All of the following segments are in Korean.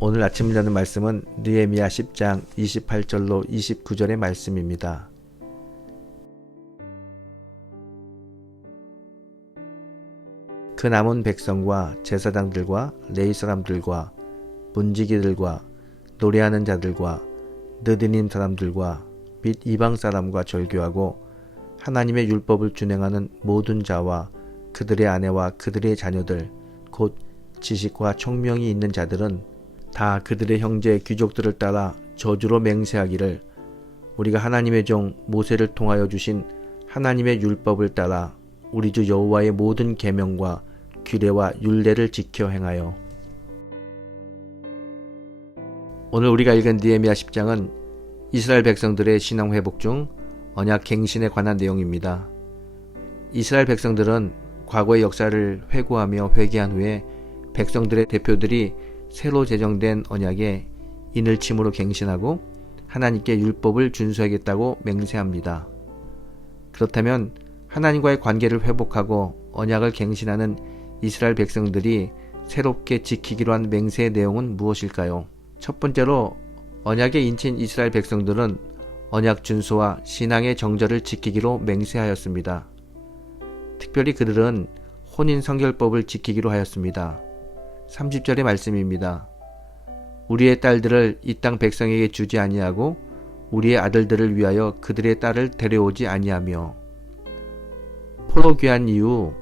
오늘 아침 읽는 말씀은 느헤미야 10장 28절로 29절의 말씀입니다. 그 남은 백성과 제사장들과 레위 사람들과 문지기들과 노래하는 자들과 느디님 사람들과 및 이방 사람과 절교하고 하나님의 율법을 준행하는 모든 자와 그들의 아내와 그들의 자녀들 곧 지식과 총명이 있는 자들은 다 그들의 형제 귀족들을 따라 저주로 맹세하기를 우리가 하나님의 종 모세를 통하여 주신 하나님의 율법을 따라 우리 주 여호와의 모든 계명과 규례와 율례를 지켜 행하여. 오늘 우리가 읽은 느헤미야 10장은 이스라엘 백성들의 신앙 회복 중 언약 갱신에 관한 내용입니다. 이스라엘 백성들은 과거의 역사를 회고하며 회개한 후에 백성들의 대표들이 새로 제정된 언약에 인을 침으로 갱신하고 하나님께 율법을 준수하겠다고 맹세합니다. 그렇다면 하나님과의 관계를 회복하고 언약을 갱신하는 이스라엘 백성들이 새롭게 지키기로 한 맹세의 내용은 무엇일까요? 첫 번째로 언약의 인친 이스라엘 백성들은 언약 준수와 신앙의 정절을 지키기로 맹세하였습니다. 특별히 그들은 혼인 성결법을 지키기로 하였습니다. 30절의 말씀입니다. 우리의 딸들을 이 땅 백성에게 주지 아니하고 우리의 아들들을 위하여 그들의 딸을 데려오지 아니하며. 포로 귀환 이후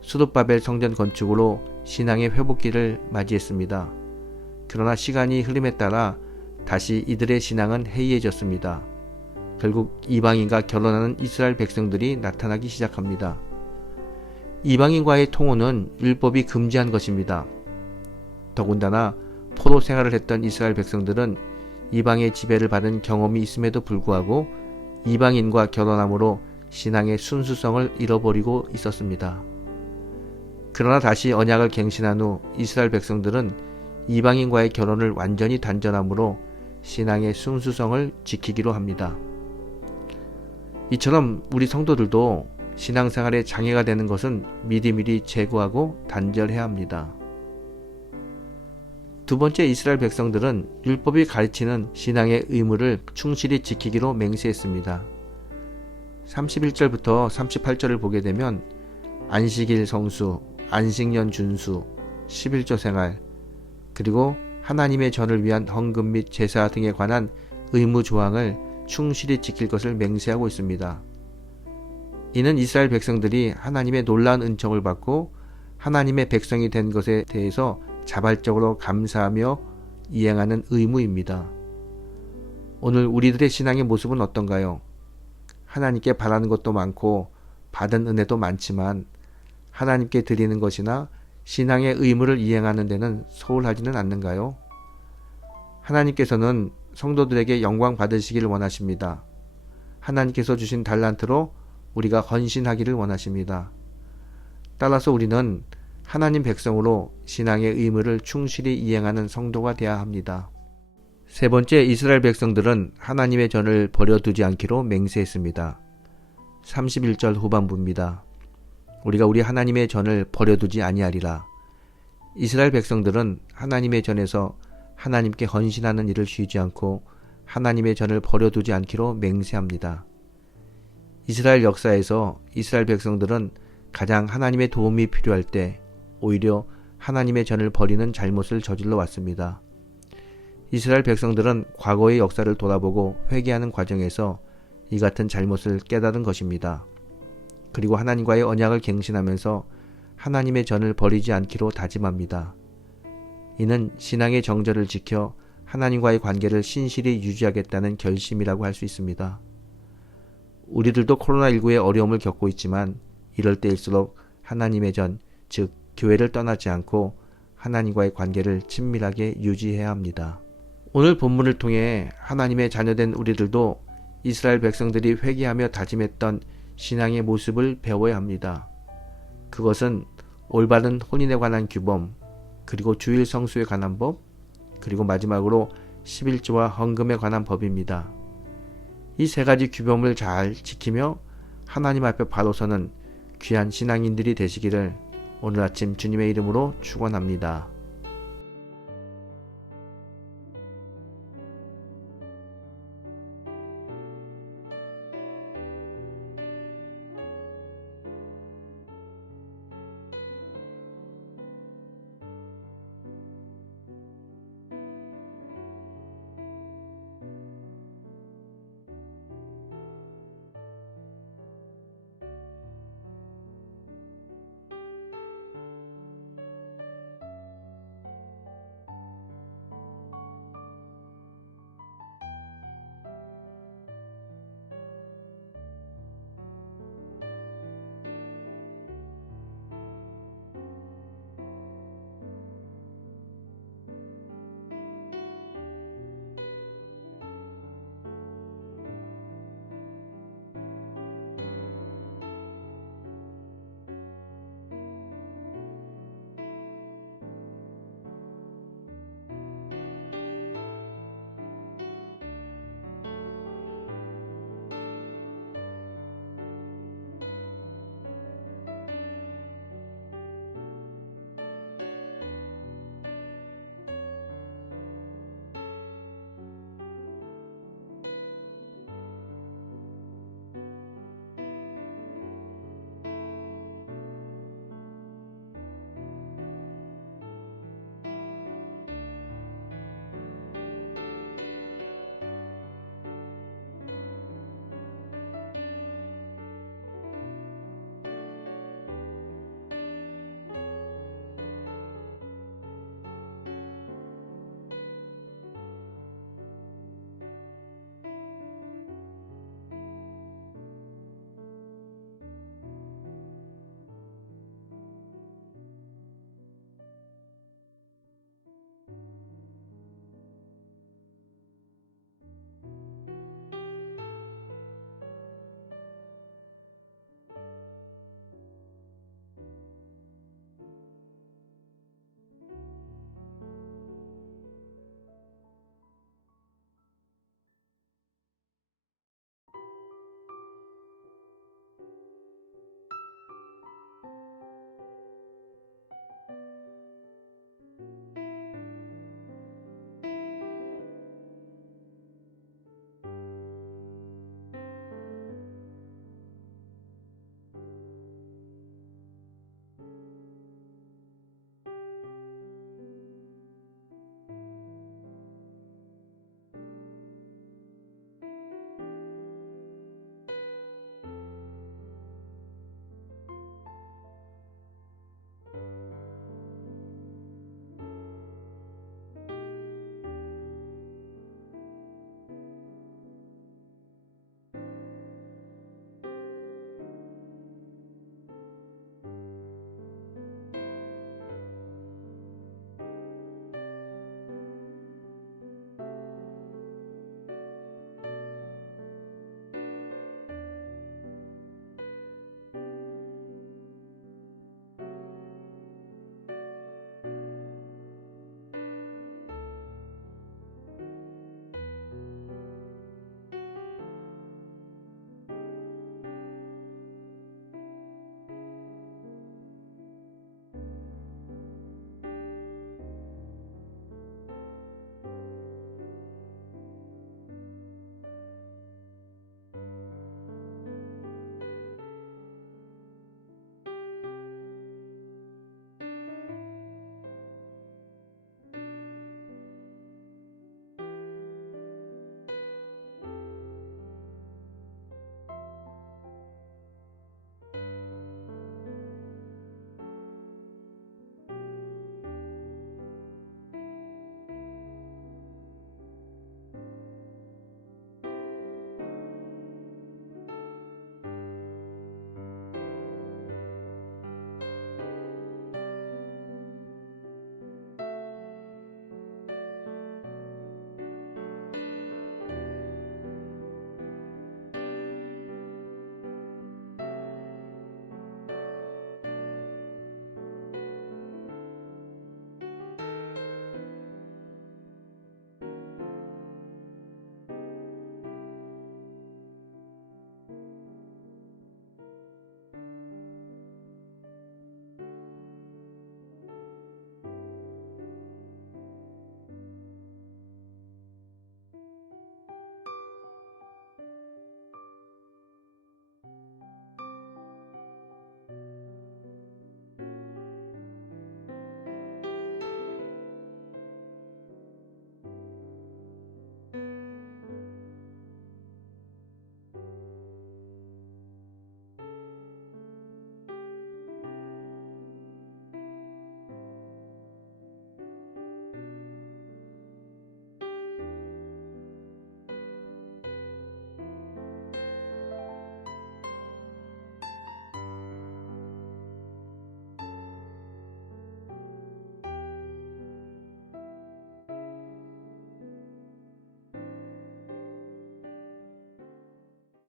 수르바벨 성전 건축으로 신앙의 회복기를 맞이했습니다. 그러나 시간이 흐름에 따라 다시 이들의 신앙은 해이해졌습니다. 결국 이방인과 결혼하는 이스라엘 백성들이 나타나기 시작합니다. 이방인과의 통혼은 율법이 금지한 것입니다. 더군다나 포로 생활을 했던 이스라엘 백성들은 이방의 지배를 받은 경험이 있음에도 불구하고 이방인과 결혼함으로 신앙의 순수성을 잃어버리고 있었습니다. 그러나 다시 언약을 갱신한 후 이스라엘 백성들은 이방인과의 결혼을 완전히 단절함으로 신앙의 순수성을 지키기로 합니다. 이처럼 우리 성도들도 신앙생활에 장애가 되는 것은 미리미리 제거하고 단절해야 합니다. 두 번째, 이스라엘 백성들은 율법이 가르치는 신앙의 의무를 충실히 지키기로 맹세했습니다. 31절부터 38절을 보게 되면 안식일 성수, 안식년 준수, 11조 생활, 그리고 하나님의 전을 위한 헌금 및 제사 등에 관한 의무 조항을 충실히 지킬 것을 맹세하고 있습니다. 이는 이스라엘 백성들이 하나님의 놀라운 은총을 받고 하나님의 백성이 된 것에 대해서 자발적으로 감사하며 이행하는 의무입니다. 오늘 우리들의 신앙의 모습은 어떤가요? 하나님께 바라는 것도 많고 받은 은혜도 많지만 하나님께 드리는 것이나 신앙의 의무를 이행하는 데는 소홀하지는 않는가요? 하나님께서는 성도들에게 영광 받으시기를 원하십니다. 하나님께서 주신 달란트로 우리가 헌신하기를 원하십니다. 따라서 우리는 하나님 백성으로 신앙의 의무를 충실히 이행하는 성도가 되어야 합니다. 세 번째, 이스라엘 백성들은 하나님의 전을 버려두지 않기로 맹세했습니다. 31절 후반부입니다. 우리가 우리 하나님의 전을 버려두지 아니하리라. 이스라엘 백성들은 하나님의 전에서 하나님께 헌신하는 일을 쉬지 않고 하나님의 전을 버려두지 않기로 맹세합니다. 이스라엘 역사에서 이스라엘 백성들은 가장 하나님의 도움이 필요할 때 오히려 하나님의 전을 버리는 잘못을 저질러 왔습니다. 이스라엘 백성들은 과거의 역사를 돌아보고 회개하는 과정에서 이 같은 잘못을 깨달은 것입니다. 그리고 하나님과의 언약을 갱신하면서 하나님의 전을 버리지 않기로 다짐합니다. 이는 신앙의 정절을 지켜 하나님과의 관계를 신실히 유지하겠다는 결심이라고 할 수 있습니다. 우리들도 코로나19의 어려움을 겪고 있지만 이럴 때일수록 하나님의 전, 즉 교회를 떠나지 않고 하나님과의 관계를 친밀하게 유지해야 합니다. 오늘 본문을 통해 하나님의 자녀된 우리들도 이스라엘 백성들이 회개하며 다짐했던 신앙의 모습을 배워야 합니다. 그것은 올바른 혼인에 관한 규범, 그리고 주일 성수에 관한 법, 그리고 마지막으로 11조와 헌금에 관한 법입니다. 이 세 가지 규범을 잘 지키며 하나님 앞에 바로 서는 귀한 신앙인들이 되시기를 오늘 아침 주님의 이름으로 축원합니다.